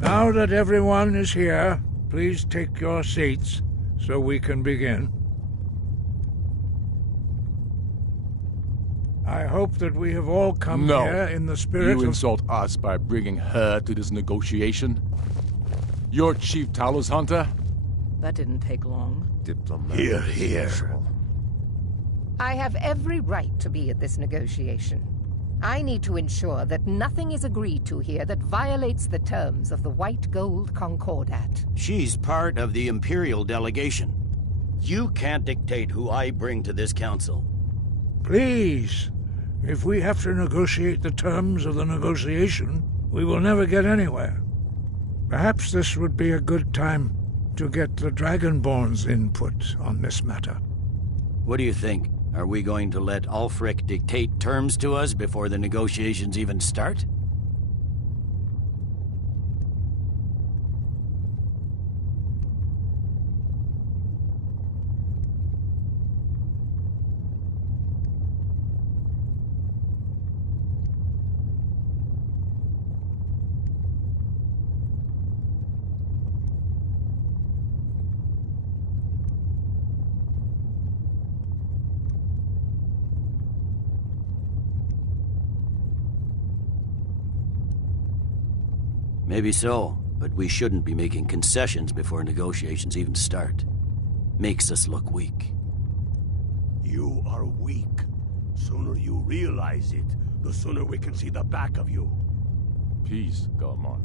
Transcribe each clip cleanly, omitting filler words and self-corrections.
Now that everyone is here, please take your seats so we can begin. I hope that we have all come here in the spirit of... You insult us by bringing her to this negotiation? You're Chief Talos Hunter? That didn't take long. Here, here. I have every right to be at this negotiation. I need to ensure that nothing is agreed to here that violates the terms of the White Gold Concordat. She's part of the Imperial delegation. You can't dictate who I bring to this council. Please, if we have to negotiate the terms of the negotiation, we will never get anywhere. Perhaps this would be a good time to get the Dragonborn's input on this matter. What do you think? Are we going to let Ulfric dictate terms to us before the negotiations even start? Maybe so, but we shouldn't be making concessions before negotiations even start. Makes us look weak. You are weak. Sooner you realize it, the sooner we can see the back of you. Peace, Galmon.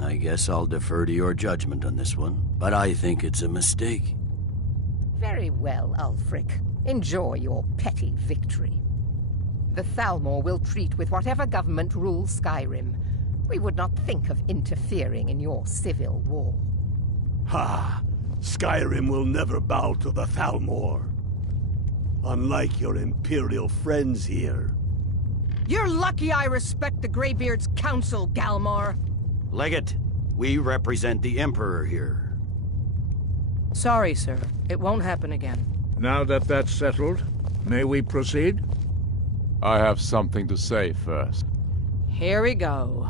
I guess I'll defer to your judgment on this one, but I think it's a mistake. Very well, Ulfric. Enjoy your petty victory. The Thalmor will treat with whatever government rules Skyrim. We would not think of interfering in your civil war. Ha! Skyrim will never bow to the Thalmor. Unlike your Imperial friends here. You're lucky I respect the Greybeard's counsel, Galmar. Legate, we represent the Emperor here. Sorry, sir. It won't happen again. Now that that's settled, may we proceed? I have something to say first. Here we go.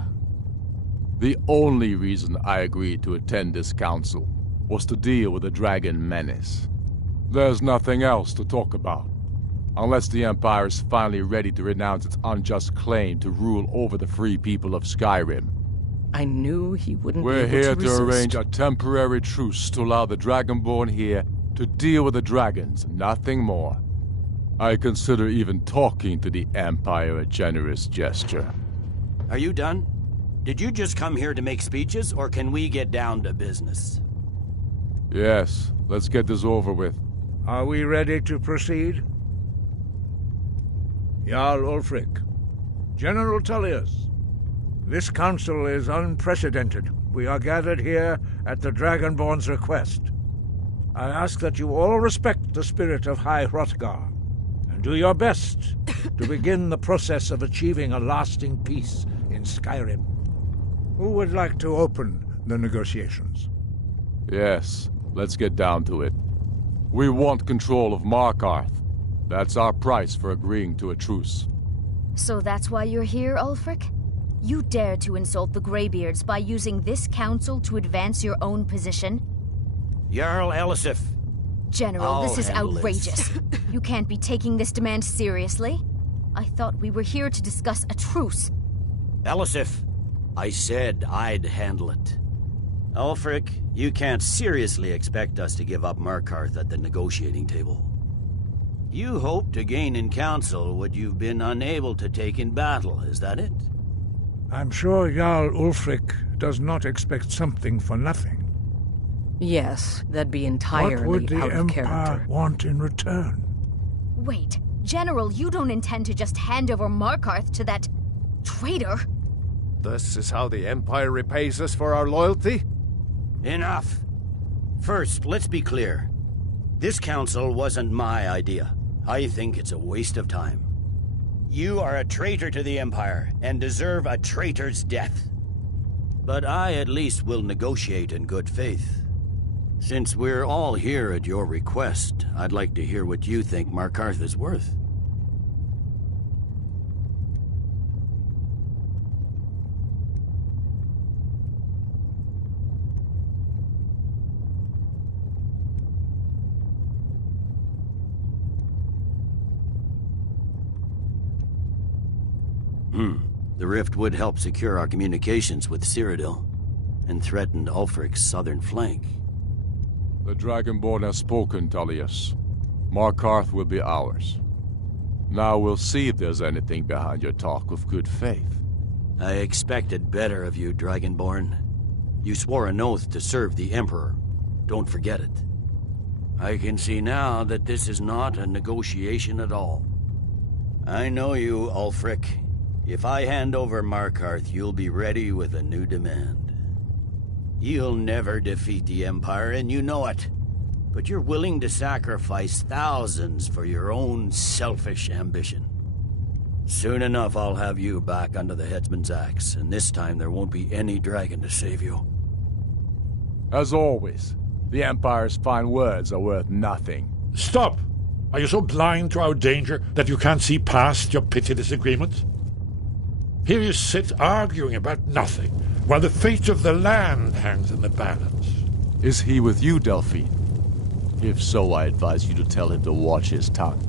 The only reason I agreed to attend this council was to deal with the dragon menace. There's nothing else to talk about. Unless the Empire is finally ready to renounce its unjust claim to rule over the free people of Skyrim. I knew he wouldn't We're be able here to to resist. arrange a temporary truce to allow the Dragonborn here to deal with the dragons, nothing more. I consider even talking to the Empire a generous gesture. Are you done? Did you just come here to make speeches, or can we get down to business? Yes, let's get this over with. Are we ready to proceed? Jarl Ulfric, General Tullius, this council is unprecedented. We are gathered here at the Dragonborn's request. I ask that you all respect the spirit of High Hrothgar, and do your best to begin the process of achieving a lasting peace in Skyrim. Who would like to open the negotiations? Yes, let's get down to it. We want control of Markarth. That's our price for agreeing to a truce. So that's why you're here, Ulfric? You dare to insult the Greybeards by using this council to advance your own position? Jarl Elisif. General, I'll this is handle outrageous. You can't be taking this demand seriously. I thought we were here to discuss a truce. Elisif, I said I'd handle it. Ulfric, you can't seriously expect us to give up Markarth at the negotiating table. You hope to gain in council what you've been unable to take in battle, is that it? I'm sure Jarl Ulfric does not expect something for nothing. Yes, that'd be What entirely would the out of Empire character. want in return? Wait, General, you don't intend to just hand over Markarth to that traitor? This is how the Empire repays us for our loyalty? Enough. First, let's be clear. This council wasn't my idea. I think it's a waste of time. You are a traitor to the Empire, and deserve a traitor's death. But I at least will negotiate in good faith. Since we're all here at your request, I'd like to hear what you think Markarth is worth. The rift would help secure our communications with Cyrodiil, and threatened Ulfric's southern flank. The Dragonborn has spoken, Tullius. Markarth will be ours. Now we'll see if there's anything behind your talk of good faith. I expected better of you, Dragonborn. You swore an oath to serve the Emperor. Don't forget it. I can see now that this is not a negotiation at all. I know you, Ulfric. If I hand over Markarth, you'll be ready with a new demand. You'll never defeat the Empire, and you know it. But you're willing to sacrifice thousands for your own selfish ambition. Soon enough, I'll have you back under the headsman's axe, and this time there won't be any dragon to save you. As always, the Empire's fine words are worth nothing. Stop! Are you so blind to our danger that you can't see past your petty disagreements? Here you sit arguing about nothing, while the fate of the land hangs in the balance. Is he with you, Delphine? If so, I advise you to tell him to watch his tongue.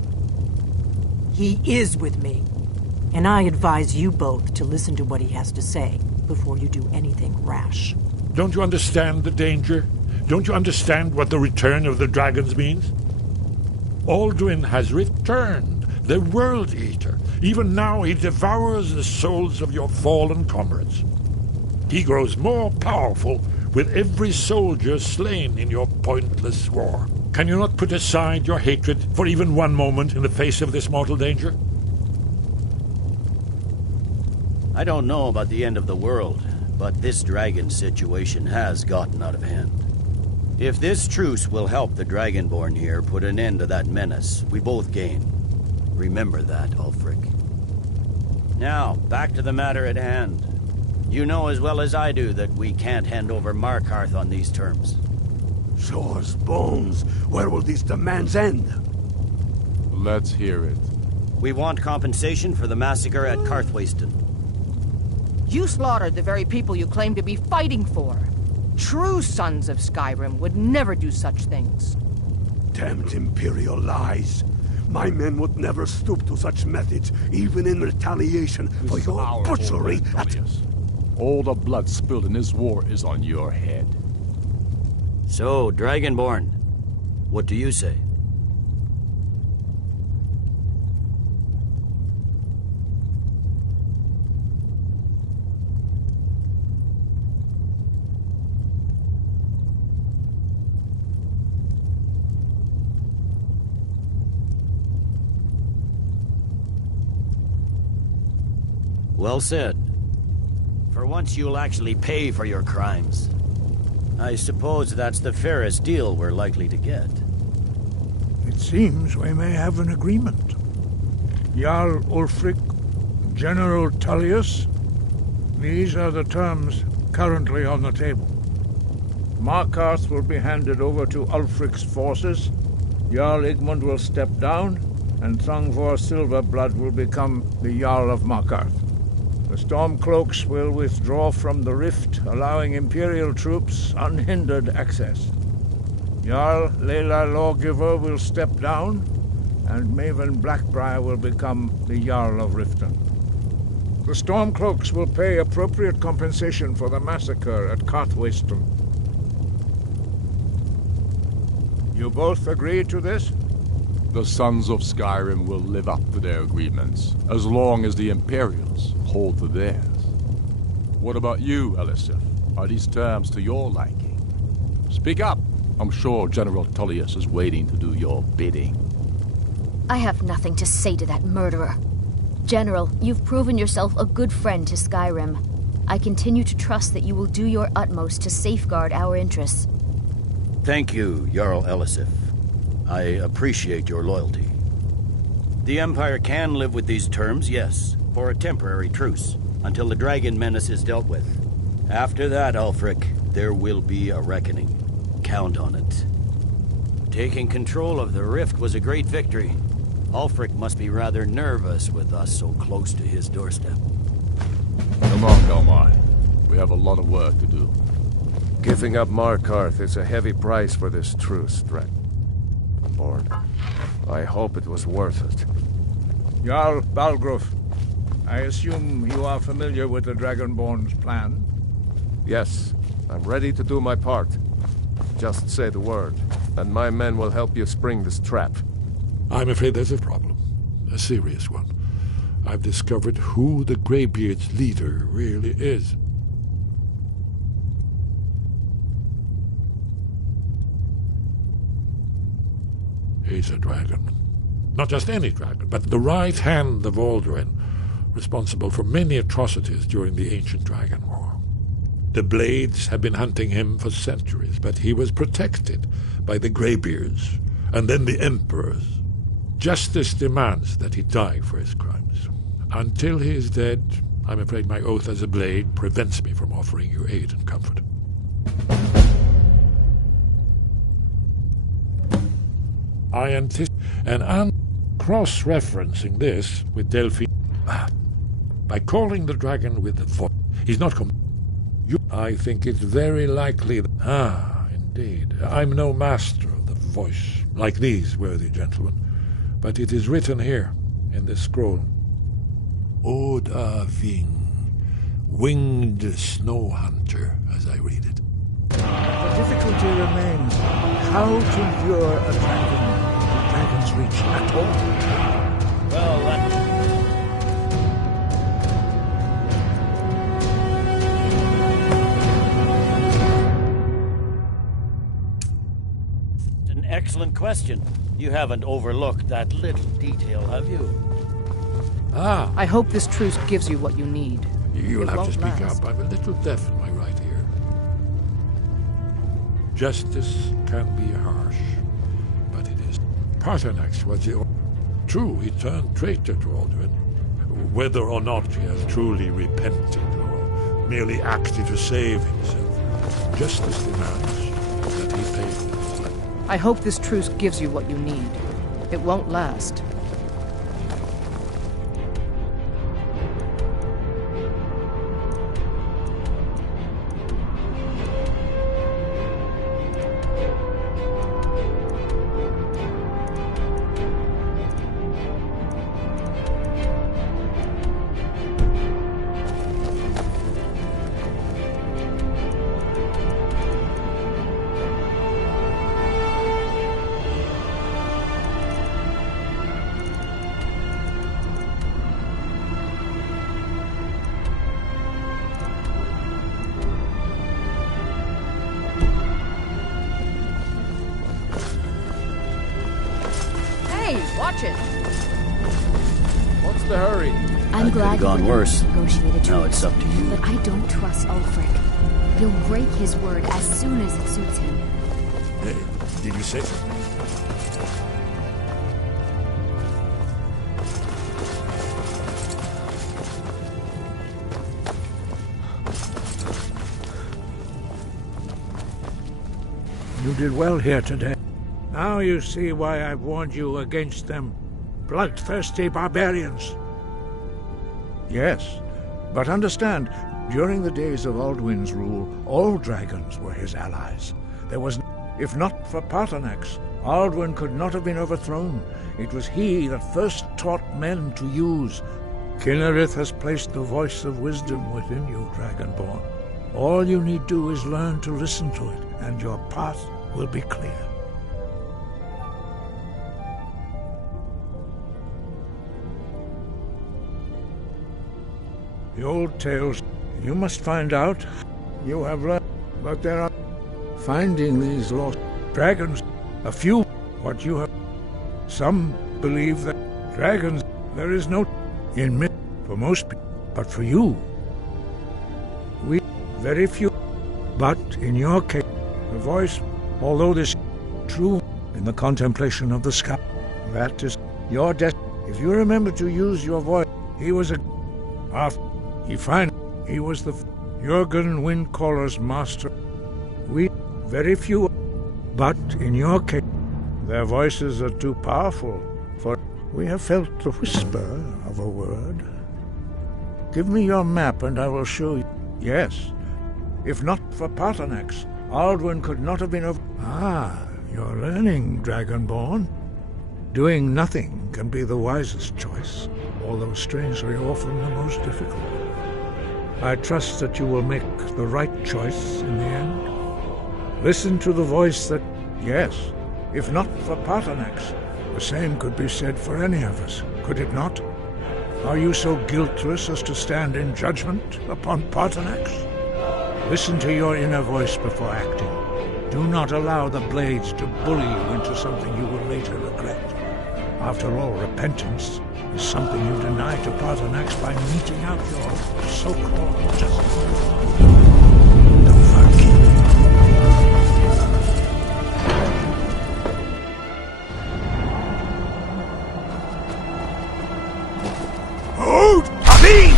He is with me, and I advise you both to listen to what he has to say before you do anything rash. Don't you understand the danger? Don't you understand what the return of the dragons means? Alduin has returned, the World Eater. Even now he devours the souls of your fallen comrades. He grows more powerful with every soldier slain in your pointless war. Can you not put aside your hatred for even one moment in the face of this mortal danger? I don't know about the end of the world, but this dragon situation has gotten out of hand. If this truce will help the Dragonborn here put an end to that menace, we both gain. Remember that, Ulfric. Now, back to the matter at hand. You know as well as I do that we can't hand over Markarth on these terms. Shores, bones, where will these demands end? Let's hear it. We want compensation for the massacre at Karthwasten. You slaughtered the very people you claim to be fighting for. True sons of Skyrim would never do such things. Damned Imperial lies. My men would never stoop to such methods, even in retaliation for your butchery at... All the blood spilled in this war is on your head. So, Dragonborn, what do you say? Well said. For once you'll actually pay for your crimes. I suppose that's the fairest deal we're likely to get. It seems we may have an agreement. Jarl Ulfric, General Tullius, these are the terms currently on the table. Markarth will be handed over to Ulfric's forces, Jarl Igmund will step down, and Thongvor Silverblood will become the Jarl of Markarth. The Stormcloaks will withdraw from the rift, allowing Imperial troops unhindered access. Jarl Layla Lawgiver will step down, and Maven Blackbriar will become the Jarl of Riften. The Stormcloaks will pay appropriate compensation for the massacre at Karthwasten. You both agree to this? The Sons of Skyrim will live up to their agreements, as long as the Imperials hold to theirs. What about you, Elisif? Are these terms to your liking? Speak up! I'm sure General Tullius is waiting to do your bidding. I have nothing to say to that murderer. General, you've proven yourself a good friend to Skyrim. I continue to trust that you will do your utmost to safeguard our interests. Thank you, Jarl Elisif. I appreciate your loyalty. The Empire can live with these terms, yes, for a temporary truce, until the dragon menace is dealt with. After that, Ulfric, there will be a reckoning. Count on it. Taking control of the rift was a great victory. Ulfric must be rather nervous with us so close to his doorstep. Come on, Galmar. We have a lot of work to do. Giving up Markarth is a heavy price for this truce, Dragonborn. I hope it was worth it. Jarl Balgruf, I assume you are familiar with the Dragonborn's plan? Yes, I'm ready to do my part. Just say the word, and my men will help you spring this trap. I'm afraid there's a problem. A serious one. I've discovered who the Greybeard's leader really is. He's a dragon. Not just any dragon, but the right hand of Alduin, responsible for many atrocities during the Ancient Dragon War. The Blades have been hunting him for centuries, but he was protected by the Greybeards, and then the Emperors. Justice demands that he die for his crimes. Until he is dead, I'm afraid my oath as a Blade prevents me from offering you aid and comfort. I anticipate, and I'm cross-referencing this with Delphine. By calling the dragon with the voice, he's not I think it's very likely that... indeed. I'm no master of the voice, like these worthy gentlemen, but it is written here, in this scroll. Oda Ving, winged snow hunter, as I read it. The difficulty remains how to lure a dragon's reach at all. Well, an excellent question. You haven't overlooked that little detail, have you? I hope this truce gives you what you need. You'll It have to won't speak last. up. I'm a little deaf in my right ear. Justice can be harsh, but it is. Paternax was the... True, he turned traitor to Alduin. Whether or not he has truly repented or merely acted to save himself, justice demands that he pay. I hope this truce gives you what you need. It won't last. Watch it. What's the hurry? I'm That glad could've gone worse. Negotiated Now it's up to you. But I don't trust Ulfric. He'll break his word as soon as it suits him. Did you say something? You did well here today. Now you see why I've warned you against them bloodthirsty barbarians. Yes, but understand, during the days of Alduin's rule, all dragons were his allies. There was, if not for Paternax, Alduin could not have been overthrown. It was he that first taught men to use. Kinnerith has placed the voice of wisdom within you, Dragonborn. All you need do is learn to listen to it, and your path will be clear. The old tales, you must find out. You have learned, but there are... Finding these lost dragons, a few, what you have... Some believe that dragons, there is no... in myth for most people, but for you, we, very few. But in your case, the voice, although this true in the contemplation of the sky, that is your destiny. If you remember to use your voice, he was a... He was the Jurgen Windcaller's master. We, very few, but in your case, their voices are too powerful, for we have felt the whisper of a word. Give me your map and I will show you. Yes, if not for Paternax, Alduin could not have been over... Ah, you're learning, Dragonborn. Doing nothing can be the wisest choice, although strangely often the most difficult. I trust that you will make the right choice in the end. Listen to the voice that, yes, if not for Paternax, the same could be said for any of us, could it not? Are you so guiltless as to stand in judgment upon Paternax? Listen to your inner voice before acting. Do not allow the blades to bully you into something you will later regret. After all, repentance is something you deny to Paternax by meting out your so-called justice. Don't forgive. Hold! Amin!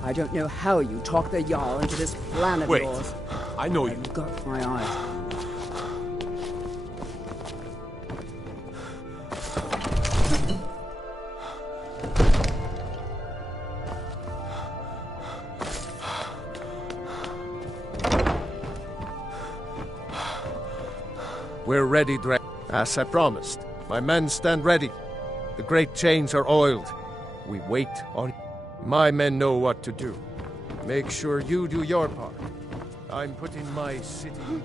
I don't know how you talk the Jarl into this plan of Wait, yours. I know you. I've got my eyes. We're ready, as I promised. My men stand ready. The great chains are oiled. We wait on... My men know what to do. Make sure you do your part. I'm putting my city...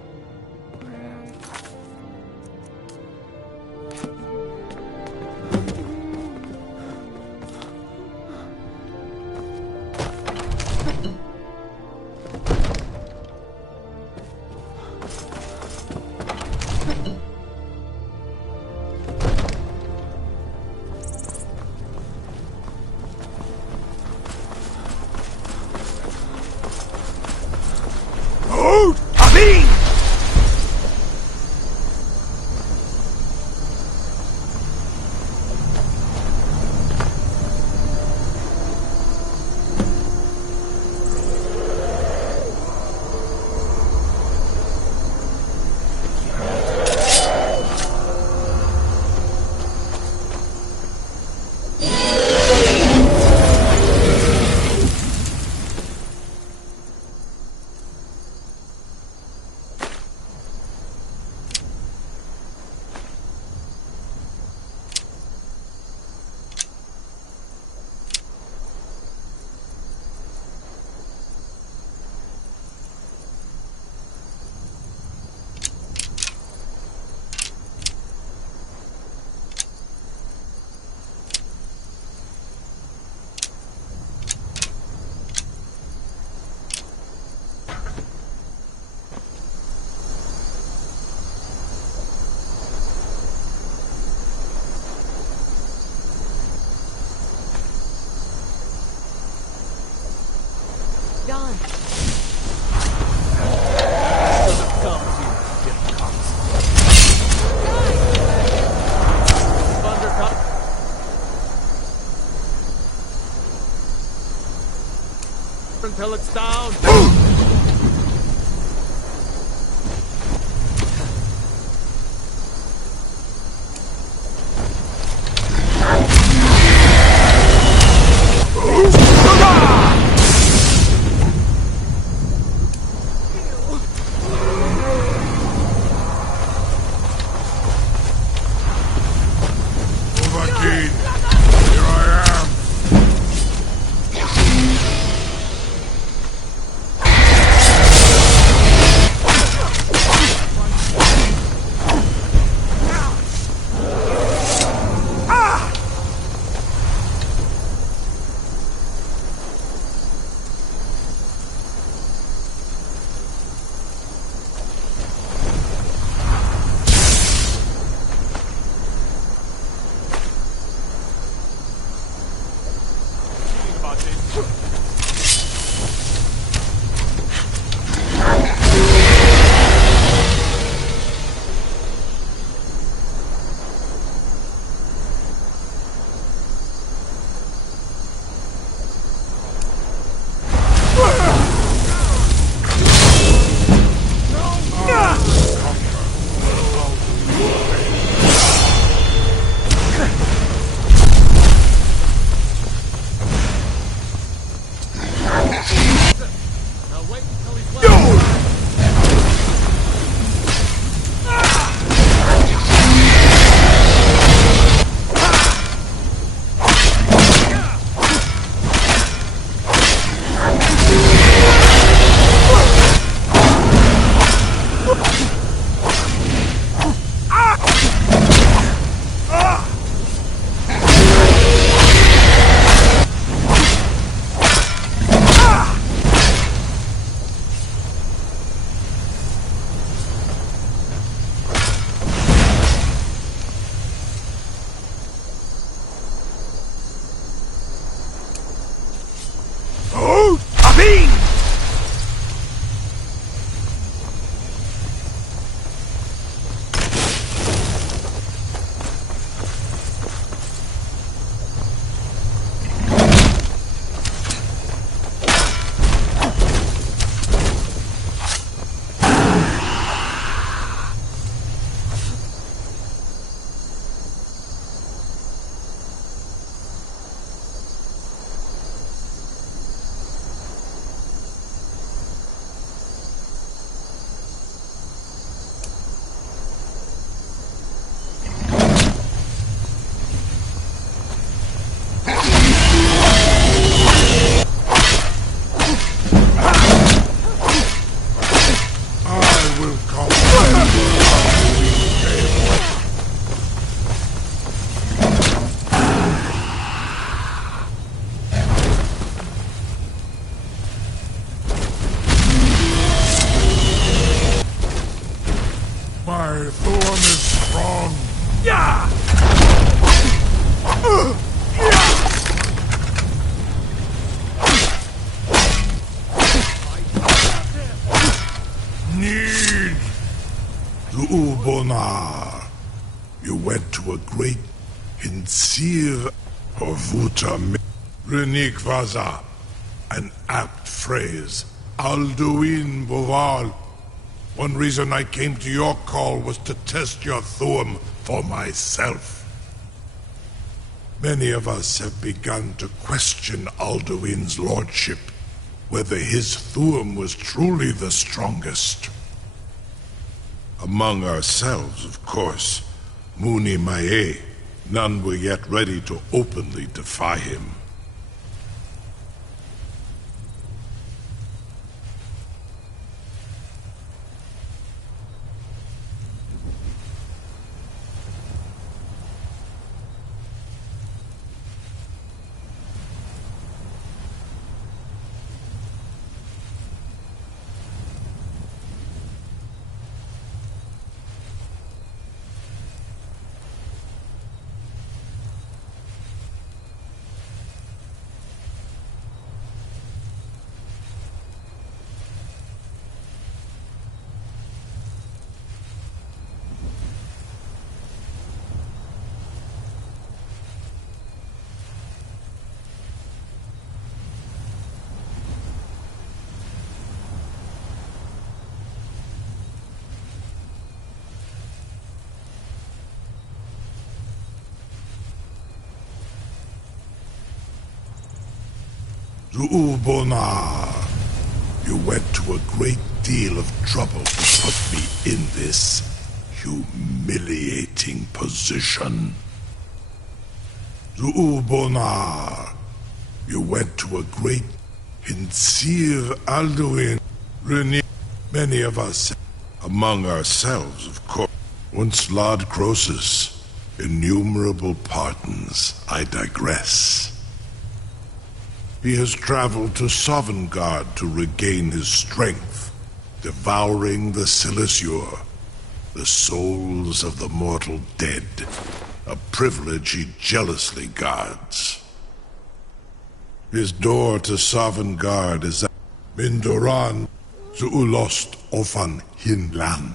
Hold! Amin! My thorn is strong. Yeah! Need to Ubonar. You went to a great Hinsir Horvuta Renik Vaza. An apt phrase. Alduin Boval. One reason I came to your call was to test your Thuum for myself. Many of us have begun to question Alduin's lordship, whether his Thuum was truly the strongest. Among ourselves, of course, Muni Mae, none were yet ready to openly defy him. Ubonar, you went to a great deal of trouble to put me in this humiliating position. Ubonar, you went to a great Hinsir Alduin Reni. Many of us, among ourselves, of course. Once Lord Croesus, innumerable pardons, I digress. He has traveled to Sovngarde to regain his strength, devouring the Silesure, the souls of the mortal dead, a privilege he jealously guards. His door to Sovngarde is at Mindoran Zuulost Ofan Hinlan.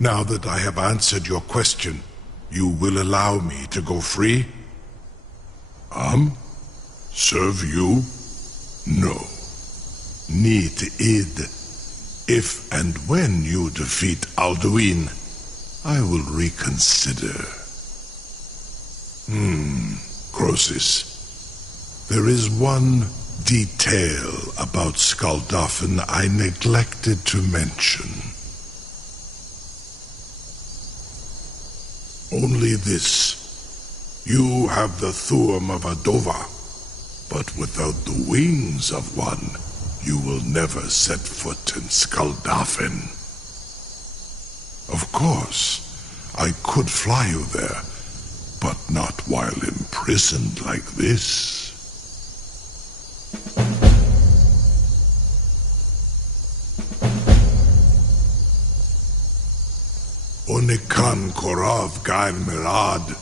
Now that I have answered your question, you will allow me to go free? Serve you? No. Need id. If and when you defeat Alduin, I will reconsider. Croesus. There is one detail about Skaldafn I neglected to mention. Only this. You have the Thuum of Adova. But without the wings of one, you will never set foot in Skaldafn. Of course, I could fly you there, but not while imprisoned like this. Onikan Korav Gain Mirad.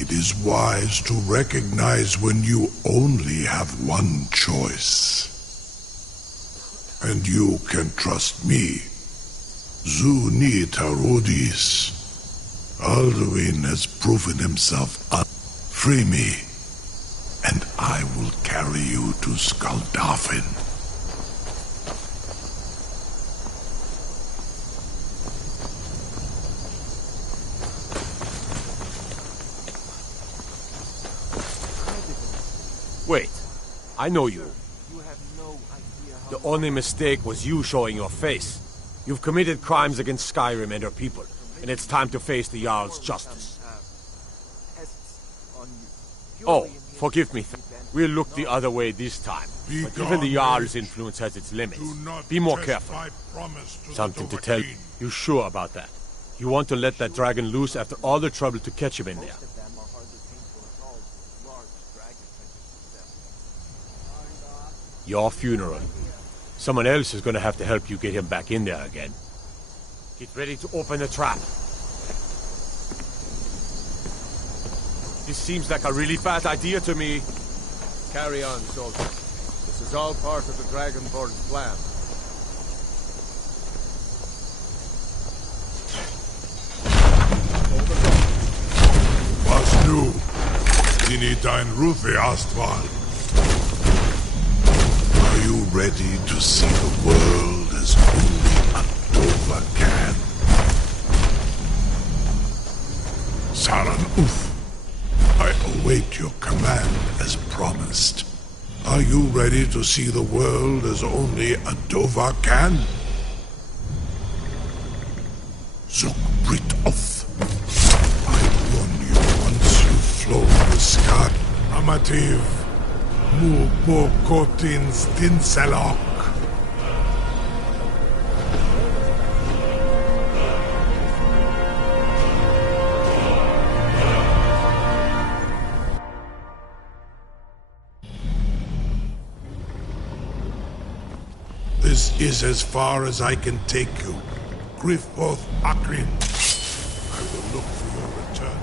It is wise to recognize when you only have one choice. And you can trust me. Zuni Tarudis. Alduin has proven himself Free me, and I will carry you to Skaldafin. Wait, I know you. The only mistake was you showing your face. You've committed crimes against Skyrim and her people, and it's time to face the Jarl's justice. Oh, forgive me. We'll look the other way this time. But even the Jarl's influence has its limits. Be more careful. Something to tell you. You sure about that? You want to let that dragon loose after all the trouble to catch him in there? Your funeral. Someone else is gonna have to help you get him back in there again. Get ready to open the trap. This seems like a really bad idea to me. Carry on, soldier. This is all part of the Dragonborn's plan. Was nu? Dini dein Rufe Astval. Are you ready to see the world as only Andova can? Saran Uf. I await your command as promised. Are you ready to see the world as only Andova can? Zukbrit Oth. I warn you once you've flown the sky. Amativ. Mubokotin Stinselok. This is as far as I can take you. Griffboth Akrin. I will look for your return.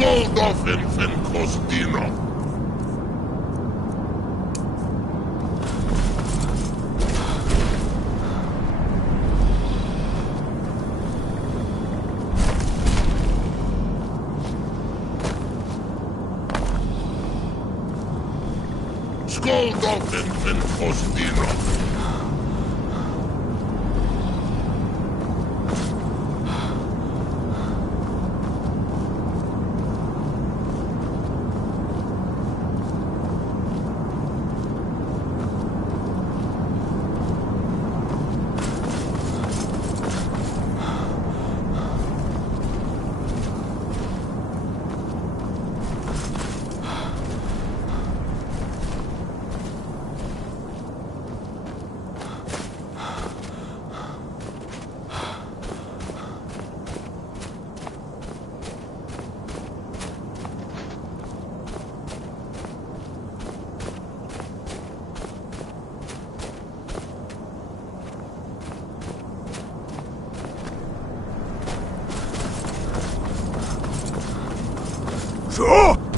Skåldoften fen Kostino. Skåldoften fen Kostino. So?